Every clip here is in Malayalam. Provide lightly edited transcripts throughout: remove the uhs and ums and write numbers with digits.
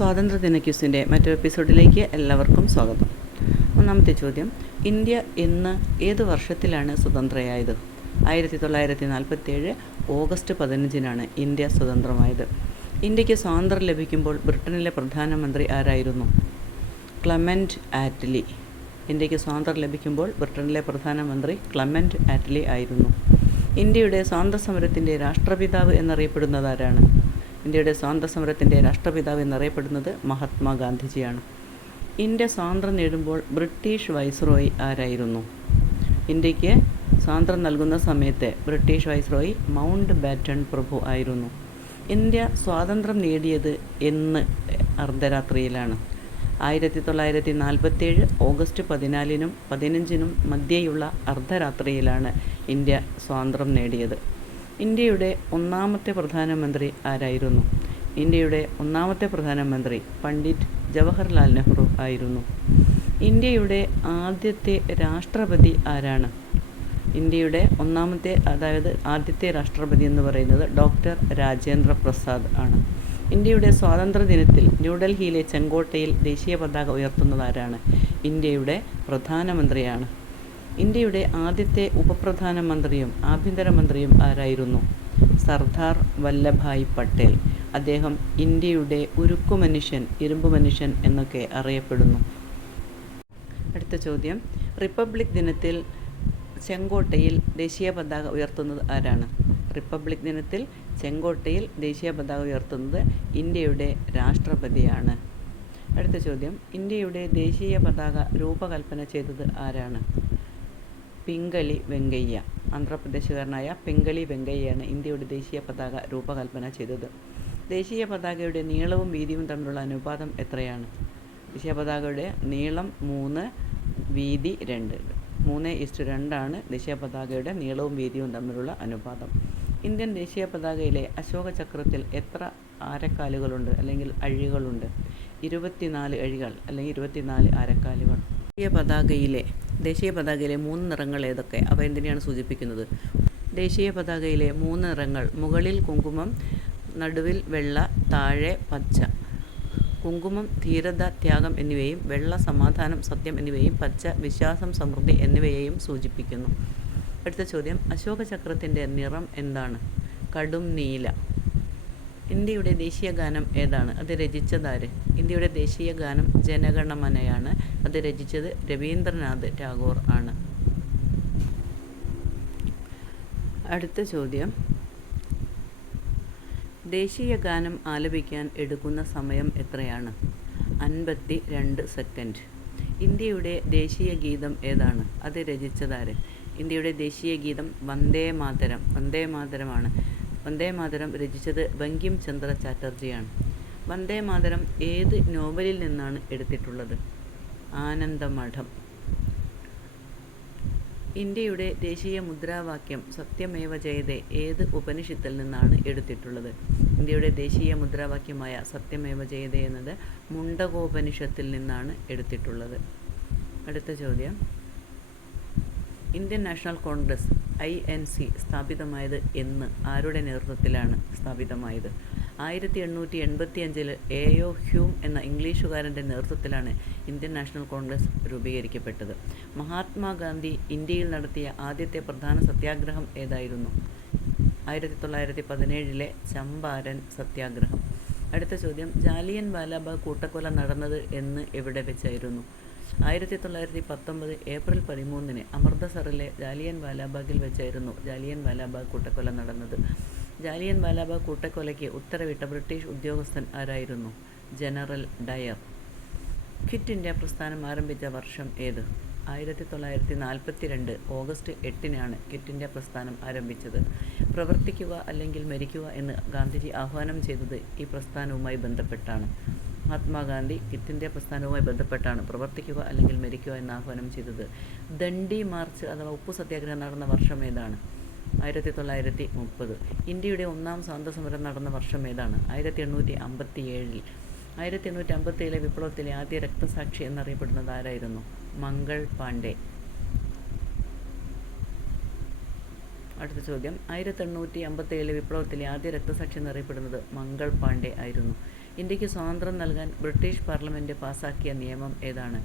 സ്വാതന്ത്ര്യദിന ക്യൂസിൻ്റെ മറ്റൊരു എപ്പിസോഡിലേക്ക് എല്ലാവർക്കും സ്വാഗതം. ഒന്നാമത്തെ ചോദ്യം, ഇന്ത്യ എന്ന് ഏത് വർഷത്തിലാണ് സ്വതന്ത്രയായത്? 1947 ഓഗസ്റ്റ് 15-നാണ് ഇന്ത്യ സ്വതന്ത്രമായത്. ഇന്ത്യക്ക് സ്വാതന്ത്ര്യം ലഭിക്കുമ്പോൾ ബ്രിട്ടനിലെ പ്രധാനമന്ത്രി ആരായിരുന്നു? Clement Attlee. ഇന്ത്യക്ക് സ്വാതന്ത്ര്യം ലഭിക്കുമ്പോൾ ബ്രിട്ടനിലെ പ്രധാനമന്ത്രി ക്ലെമൻറ്റ് ആറ്റ്ലി ആയിരുന്നു. ഇന്ത്യയുടെ സ്വാതന്ത്ര്യ സമരത്തിൻ്റെ രാഷ്ട്രപിതാവ് എന്നറിയപ്പെടുന്നത് ആരാണ്? ഇന്ത്യയുടെ സ്വാതന്ത്ര്യ സമരത്തിൻ്റെ രാഷ്ട്രപിതാവ് എന്നറിയപ്പെടുന്നത് മഹാത്മാഗാന്ധിജിയാണ്. ഇന്ത്യ സ്വാതന്ത്ര്യം നേടുമ്പോൾ ബ്രിട്ടീഷ് വൈസ്രോയി ആരായിരുന്നു? ഇന്ത്യക്ക് സ്വാതന്ത്ര്യം നൽകുന്ന സമയത്ത് ബ്രിട്ടീഷ് വൈസ്രോയി മൗണ്ട് ബാറ്റൺ പ്രഭു ആയിരുന്നു. ഇന്ത്യ സ്വാതന്ത്ര്യം നേടിയത് എന്ന് അർദ്ധരാത്രിയിലാണ്. 1947 ഓഗസ്റ്റ് 14-നും 15-നും മധ്യേയുള്ള അർദ്ധരാത്രിയിലാണ് ഇന്ത്യ സ്വാതന്ത്ര്യം നേടിയത്. ഇന്ത്യയുടെ ഒന്നാമത്തെ പ്രധാനമന്ത്രി ആരായിരുന്നു? ഇന്ത്യയുടെ ഒന്നാമത്തെ പ്രധാനമന്ത്രി പണ്ഡിറ്റ് ജവഹർലാൽ നെഹ്റു ആയിരുന്നു. ഇന്ത്യയുടെ ആദ്യത്തെ രാഷ്ട്രപതി ആരാണ്? ഇന്ത്യയുടെ ആദ്യത്തെ രാഷ്ട്രപതി എന്ന് പറയുന്നത് ഡോക്ടർ രാജേന്ദ്ര പ്രസാദ് ആണ്. ഇന്ത്യയുടെ സ്വാതന്ത്ര്യ ദിനത്തിൽ ന്യൂഡൽഹിയിലെ ചെങ്കോട്ടയിൽ ദേശീയ പതാക ഉയർത്തുന്നത് ആരാണ്? ഇന്ത്യയുടെ പ്രധാനമന്ത്രിയാണ്. ഇന്ത്യയുടെ ആദ്യത്തെ ഉപപ്രധാനമന്ത്രിയും ആഭ്യന്തരമന്ത്രിയും ആരായിരുന്നു? സർദാർ വല്ലഭായ് പട്ടേൽ. അദ്ദേഹം ഇന്ത്യയുടെ ഉരുക്കു മനുഷ്യൻ, ഇരുമ്പ് മനുഷ്യൻ എന്നൊക്കെ അറിയപ്പെടുന്നു. അടുത്ത ചോദ്യം, റിപ്പബ്ലിക് ദിനത്തിൽ ചെങ്കോട്ടയിൽ ദേശീയ പതാക ഉയർത്തുന്നത് ആരാണ്? റിപ്പബ്ലിക് ദിനത്തിൽ ചെങ്കോട്ടയിൽ ദേശീയ പതാക ഉയർത്തുന്നത് ഇന്ത്യയുടെ രാഷ്ട്രപതിയാണ്. അടുത്ത ചോദ്യം, ഇന്ത്യയുടെ ദേശീയ പതാക രൂപകൽപ്പന ചെയ്തത് ആരാണ്? പിംഗലി വെങ്കയ്യ. ആന്ധ്രാപ്രദേശുകാരനായ പിംഗലി വെങ്കയ്യയാണ് ഇന്ത്യയുടെ ദേശീയ പതാക രൂപകൽപ്പന ചെയ്തത്. ദേശീയ പതാകയുടെ നീളവും വീതിയും തമ്മിലുള്ള അനുപാതം എത്രയാണ്? ദേശീയ പതാകയുടെ നീളം 3, വീതി 2. 3:2 ദേശീയ പതാകയുടെ നീളവും വീതിയും തമ്മിലുള്ള അനുപാതം. ഇന്ത്യൻ ദേശീയ പതാകയിലെ അശോക ചക്രത്തിൽ എത്ര ആരക്കാലുകളുണ്ട് അല്ലെങ്കിൽ അഴികളുണ്ട്? 24 അഴികൾ അല്ലെങ്കിൽ 24 ആരക്കാലുകൾ. ദേശീയ പതാകയിലെ 3 നിറങ്ങൾ ഏതൊക്കെ? അവ എന്തിനെയാണ് സൂചിപ്പിക്കുന്നത്? ദേശീയ പതാകയിലെ 3 നിറങ്ങൾ: മുകളിൽ കുങ്കുമം, നടുവിൽ വെള്ള, താഴെ പച്ച. കുങ്കുമം ധീരത, ത്യാഗം എന്നിവയെയും വെള്ള സമാധാനം, സത്യം എന്നിവയെയും പച്ച വിശ്വാസം, സമൃദ്ധി എന്നിവയെയും സൂചിപ്പിക്കുന്നു. അടുത്ത ചോദ്യം, അശോക ചക്രത്തിൻ്റെ നിറം എന്താണ്? കടും നീല. ഇന്ത്യയുടെ ദേശീയ ഗാനം ഏതാണ്? അത് രചിച്ചതാര്? ഇന്ത്യയുടെ ദേശീയ ഗാനം ജനഗണമനയാണ്. അത് രചിച്ചത് രവീന്ദ്രനാഥ് ടാഗോർ ആണ്. അടുത്ത ചോദ്യം, ദേശീയ ഗാനം ആലപിക്കാൻ എടുക്കുന്ന സമയം എത്രയാണ്? 52 സെക്കൻഡ്. ഇന്ത്യയുടെ ദേശീയ ഗീതം ഏതാണ്? അത് രചിച്ചതാര്? ഇന്ത്യയുടെ ദേശീയ ഗീതം വന്ദേ മാതരമാണ്. വന്ദേ മാതരം രചിച്ചത് ബങ്കിം ചന്ദ്ര ചാറ്റർജിയാണ്. വന്ദേ മാതരം ഏത് നോവലിൽ നിന്നാണ് എടുത്തിട്ടുള്ളത്? ആനന്ദമഠം. ഇന്ത്യയുടെ ദേശീയ മുദ്രാവാക്യം സത്യമേവ ജയതേ ഏത് ഉപനിഷത്തിൽ നിന്നാണ് എടുത്തിട്ടുള്ളത്? ഇന്ത്യയുടെ ദേശീയ മുദ്രാവാക്യമായ സത്യമേവ ജയതേ എന്നത് മുണ്ടകോപനിഷത്തിൽ നിന്നാണ് എടുത്തിട്ടുള്ളത്. അടുത്ത ചോദ്യം, ഇന്ത്യൻ നാഷണൽ കോൺഗ്രസ് INC സ്ഥാപിതമായത് എന്ന്? ആരുടെ നേതൃത്വത്തിലാണ് സ്ഥാപിതമായത്? 1885 AO ഹ്യൂം എന്ന ഇംഗ്ലീഷുകാരൻ്റെ നേതൃത്വത്തിലാണ് ഇന്ത്യൻ നാഷണൽ കോൺഗ്രസ് രൂപീകരിക്കപ്പെട്ടത്. മഹാത്മാഗാന്ധി ഇന്ത്യയിൽ നടത്തിയ ആദ്യത്തെ പ്രധാന സത്യാഗ്രഹം ഏതായിരുന്നു? 1917 ചമ്പാരൻ സത്യാഗ്രഹം. അടുത്ത ചോദ്യം, ജാലിയൻ വാലാബാഗ് കൂട്ടക്കൊല നടന്നത് എന്ന് എവിടെ വെച്ചായിരുന്നു? 1919 ഏപ്രിൽ 13-ന് അമൃതസറിലെ ജാലിയൻ വാലാബാഗിൽ വെച്ചായിരുന്നു ജാലിയൻ വാലാബാഗ് കൂട്ടക്കൊല നടന്നത്. ജാലിയൻ വാലാബാഗ് കൂട്ടക്കൊലയ്ക്ക് ഉത്തരവിട്ട ബ്രിട്ടീഷ് ഉദ്യോഗസ്ഥൻ ആരായിരുന്നു? General Dyer. ക്വിറ്റ് ഇന്ത്യ പ്രസ്ഥാനം ആരംഭിച്ച വർഷം ഏത്? 1942 ഓഗസ്റ്റ് 8-നാണ് ക്വിറ്റ് ഇന്ത്യ പ്രസ്ഥാനം ആരംഭിച്ചത്. പ്രവർത്തിക്കുക അല്ലെങ്കിൽ മരിക്കുക എന്ന് ഗാന്ധിജി ആഹ്വാനം ചെയ്തത് ഈ പ്രസ്ഥാനവുമായി ബന്ധപ്പെട്ടാണ്. മഹാത്മാഗാന്ധി ക്വിറ്റ് ഇന്ത്യ പ്രസ്ഥാനവുമായി ബന്ധപ്പെട്ടാണ് പ്രവർത്തിക്കുക അല്ലെങ്കിൽ മരിക്കുക എന്ന് ആഹ്വാനം ചെയ്തത്. ദണ്ഡി മാർച്ച് അഥവാ ഉപ്പു സത്യാഗ്രഹം നടന്ന വർഷം ഏതാണ്? 1930. ഇന്ത്യയുടെ ഒന്നാം സ്വാതന്ത്ര്യ സമരം നടന്ന വർഷം ഏതാണ്? 1857. 1857 വിപ്ലവത്തിലെ ആദ്യ രക്തസാക്ഷി എന്നറിയപ്പെടുന്നത് ആരായിരുന്നു? മംഗൾ പാണ്ഡെ. അടുത്ത ചോദ്യം, 1857 വിപ്ലവത്തിലെ ആദ്യ രക്തസാക്ഷി എന്നറിയപ്പെടുന്നത് മംഗൾ പാണ്ഡെ ആയിരുന്നു. ഇന്ത്യക്ക് സ്വാതന്ത്ര്യം നൽകാൻ ബ്രിട്ടീഷ് പാർലമെൻറ്റ് പാസാക്കിയ നിയമം ഏതാണ്?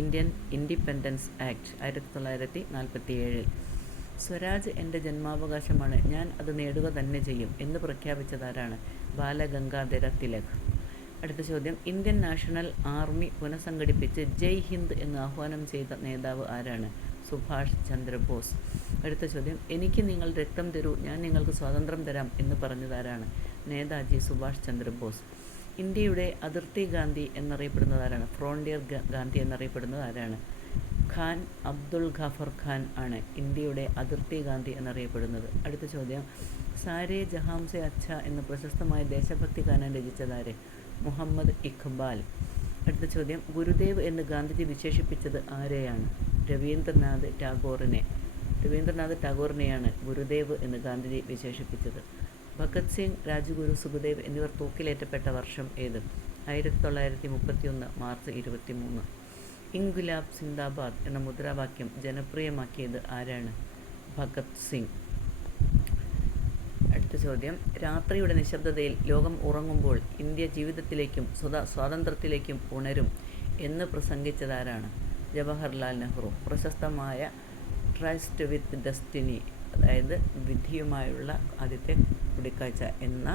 Indian independence act 1947. സ്വരാജ് എൻ്റെ ജന്മാവകാശമാണ്, ഞാൻ അത് നേടുക തന്നെ ചെയ്യും എന്ന് പ്രഖ്യാപിച്ചതാരാണ്? ബാലഗംഗാധര തിലക്. അടുത്ത ചോദ്യം, ഇന്ത്യൻ നാഷണൽ ആർമി പുനഃസംഘടിപ്പിച്ച് ജയ് ഹിന്ദ് എന്ന് ആഹ്വാനം ചെയ്ത നേതാവ് ആരാണ്? സുഭാഷ് ചന്ദ്രബോസ്. അടുത്ത ചോദ്യം, എനിക്ക് നിങ്ങൾ രക്തം തരൂ, ഞാൻ നിങ്ങൾക്ക് സ്വാതന്ത്ര്യം തരാം എന്ന് പറഞ്ഞതാരാണ്? നേതാജി സുഭാഷ് ചന്ദ്രബോസ്. ഇന്ത്യയുടെ അതിർത്തി ഗാന്ധി എന്നറിയപ്പെടുന്നതാരാണ്? ഫ്രോണ്ടിയർ ഗാന്ധി എന്നറിയപ്പെടുന്നത് ആരാണ്? ഖാൻ അബ്ദുൾ ഖാഫർ ഖാൻ ആണ് ഇന്ത്യയുടെ അതിർത്തി ഗാന്ധി എന്നറിയപ്പെടുന്നത്. അടുത്ത ചോദ്യം, സാരേ ജഹാംസെ അച്ഛ എന്ന പ്രശസ്തമായ ദേശഭക്തി ഗാനം രചിച്ചതാര്? മുഹമ്മദ് ഇഖ്ബാൽ. അടുത്ത ചോദ്യം, ഗുരുദേവ് എന്ന് ഗാന്ധിജി വിശേഷിപ്പിച്ചത് ആരെയാണ്? രവീന്ദ്രനാഥ് ടാഗോറിനെയാണ് ഗുരുദേവ് എന്ന് ഗാന്ധിജി വിശേഷിപ്പിച്ചത്. ഭഗത് സിംഗ്, രാജ്ഗുരു, സുഖദേവ് എന്നിവർ തൂക്കിലേറ്റപ്പെട്ട വർഷം ഏത്? 1931 മാർച്ച് 23. ഇൻക്വിലാബ് സിന്ദാബാദ് എന്ന മുദ്രാവാക്യം ജനപ്രിയമാക്കിയത് ആരാണ്? ഭഗത് സിംഗ്. അടുത്ത ചോദ്യം, രാത്രിയുടെ നിശബ്ദതയിൽ ലോകം ഉറങ്ങുമ്പോൾ ഇന്ത്യ ജീവിതത്തിലേക്കും സ്വാതന്ത്ര്യത്തിലേക്കും ഉണരും എന്ന് പ്രസംഗിച്ചതാരാണ്? ജവഹർലാൽ നെഹ്റു. പ്രശസ്തമായ ട്രസ്റ്റ് വിത്ത് ഡെസ്റ്റിനി, അതായത് വിധിയുമായുള്ള ആദ്യത്തെ കൂടിക്കാഴ്ച എന്ന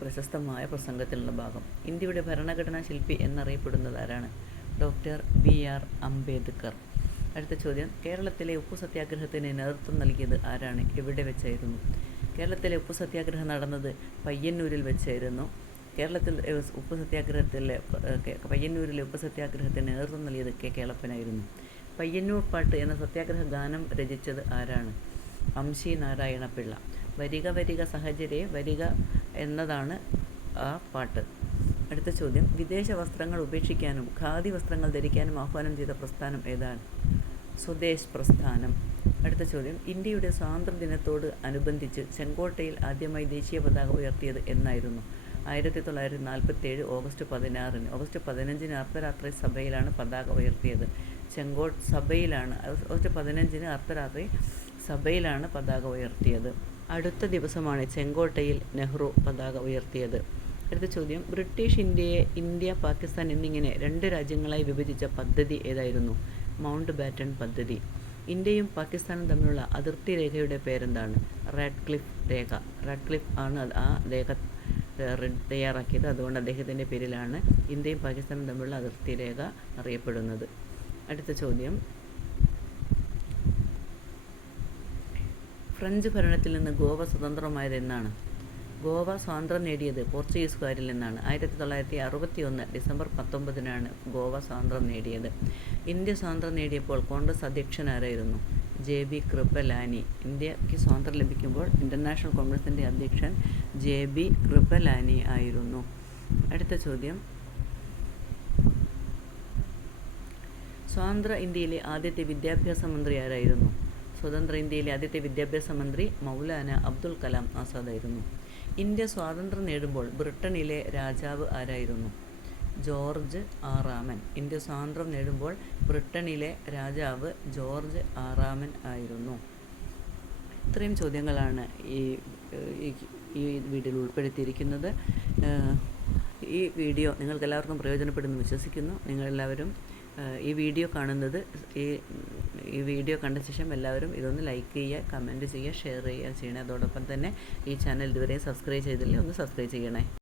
പ്രശസ്തമായ പ്രസംഗത്തിലുള്ള ഭാഗം. ഇന്ത്യയുടെ ഭരണഘടനാ ശില്പി എന്നറിയപ്പെടുന്നത് ആരാണ്? Doctor BR Ambedkar. അടുത്ത ചോദ്യം, കേരളത്തിലെ ഉപ്പു സത്യാഗ്രഹത്തിന് നേതൃത്വം നൽകിയത് ആരാണ്? എവിടെ വെച്ചായിരുന്നു? കേരളത്തിലെ ഉപ്പു സത്യാഗ്രഹം നടന്നത് പയ്യന്നൂരിൽ വെച്ചായിരുന്നു. പയ്യന്നൂരിലെ ഉപ്പു സത്യാഗ്രഹത്തിന് നേതൃത്വം നൽകിയത് K. കേളപ്പനായിരുന്നു. പയ്യന്നൂർ പാട്ട് എന്ന സത്യാഗ്രഹ ഗാനം രചിച്ചത് ആരാണ്? അംശി നാരായണ പിള്ള. വരിക വരിക സഹചര്യ വരിക എന്നതാണ് ആ പാട്ട്. അടുത്ത ചോദ്യം, വിദേശ വസ്ത്രങ്ങൾ ഉപേക്ഷിക്കാനും ഖാദി വസ്ത്രങ്ങൾ ധരിക്കാനും ആഹ്വാനം ചെയ്ത പ്രസ്ഥാനം ഏതാണ്? സ്വദേശ് പ്രസ്ഥാനം. അടുത്ത ചോദ്യം, ഇന്ത്യയുടെ സ്വാതന്ത്ര്യദിനത്തോട് അനുബന്ധിച്ച് ചെങ്കോട്ടയിൽ ആദ്യമായി ദേശീയ പതാക ഉയർത്തിയത് എന്നായിരുന്നു? 1947 ഓഗസ്റ്റ് 16. ഓഗസ്റ്റ് 15 അർദ്ധരാത്രി സഭയിലാണ് പതാക ഉയർത്തിയത്. ഓഗസ്റ്റ് 15 അർദ്ധരാത്രി സഭയിലാണ് പതാക ഉയർത്തിയത്. അടുത്ത ദിവസമാണ് ചെങ്കോട്ടയിൽ നെഹ്റു പതാക ഉയർത്തിയത്. അടുത്ത ചോദ്യം, ബ്രിട്ടീഷ് ഇന്ത്യയെ ഇന്ത്യ, പാകിസ്ഥാൻ എന്നിങ്ങനെ 2 രാജ്യങ്ങളായി വിഭജിച്ച പദ്ധതി ഏതായിരുന്നു? മൗണ്ട് ബാറ്റൺ പദ്ധതി. ഇന്ത്യയും പാകിസ്ഥാനും തമ്മിലുള്ള അതിർത്തി രേഖയുടെ പേരെന്താണ്? റാഡ്ക്ലിഫ് രേഖ. റാഡ്ക്ലിഫ് ആണ് ആ രേഖ തയ്യാറാക്കിയത്. അതുകൊണ്ട് അദ്ദേഹത്തിൻ്റെ പേരിലാണ് ഇന്ത്യയും പാകിസ്ഥാനും തമ്മിലുള്ള അതിർത്തി രേഖ അറിയപ്പെടുന്നത്. അടുത്ത ചോദ്യം, ഫ്രഞ്ച് ഭരണത്തിൽ നിന്ന് ഗോവ സ്വതന്ത്രമായത് എന്നാണ്? ഗോവ സ്വാതന്ത്ര്യം നേടിയത് പോർച്ചുഗീസുകാരിൽ നിന്നാണ്. 1961 ഡിസംബർ 19 ഗോവ സ്വാതന്ത്ര്യം നേടിയത്. ഇന്ത്യ സ്വാതന്ത്ര്യം നേടിയപ്പോൾ കോൺഗ്രസ് അധ്യക്ഷനാരായിരുന്നു? JB കൃപലാനി. ഇന്ത്യക്ക് സ്വാതന്ത്ര്യം ലഭിക്കുമ്പോൾ ഇൻ്റർനാഷണൽ കോൺഗ്രസിൻ്റെ അധ്യക്ഷൻ JB കൃപലാനി ആയിരുന്നു. അടുത്ത ചോദ്യം, സ്വതന്ത്ര ഇന്ത്യയിലെ ആദ്യത്തെ വിദ്യാഭ്യാസ മന്ത്രി ആരായിരുന്നു? സ്വതന്ത്ര ഇന്ത്യയിലെ ആദ്യത്തെ വിദ്യാഭ്യാസ മന്ത്രി മൗലാന അബ്ദുൽ കലാം ആസാദായിരുന്നു. ഇന്ത്യ സ്വാതന്ത്ര്യം നേടുമ്പോൾ ബ്രിട്ടനിലെ രാജാവ് ആരായിരുന്നു? ജോർജ് ആറാമൻ. ഇന്ത്യ സ്വാതന്ത്ര്യം നേടുമ്പോൾ ബ്രിട്ടനിലെ രാജാവ് ജോർജ് ആറാമൻ ആയിരുന്നു. ഇത്രയും ചോദ്യങ്ങളാണ് ഈ വീഡിയോയിൽ ഉൾപ്പെടുത്തിയിരിക്കുന്നത്. ഈ വീഡിയോ നിങ്ങൾക്കെല്ലാവർക്കും പ്രയോജനപ്പെടുമെന്ന് വിശ്വസിക്കുന്നു. നിങ്ങളെല്ലാവരും ഈ വീഡിയോ കണ്ട ശേഷം എല്ലാവരും ഇതൊന്ന് ലൈക്ക് ചെയ്യുക, കമൻറ്റ് ചെയ്യുക, ഷെയർ ചെയ്യുക ചെയ്യണേ. അതോടൊപ്പം തന്നെ ഈ ചാനൽ ഇതുവരെ സബ്സ്ക്രൈബ് ചെയ്തില്ലേ, ഒന്ന് സബ്സ്ക്രൈബ് ചെയ്യണേ.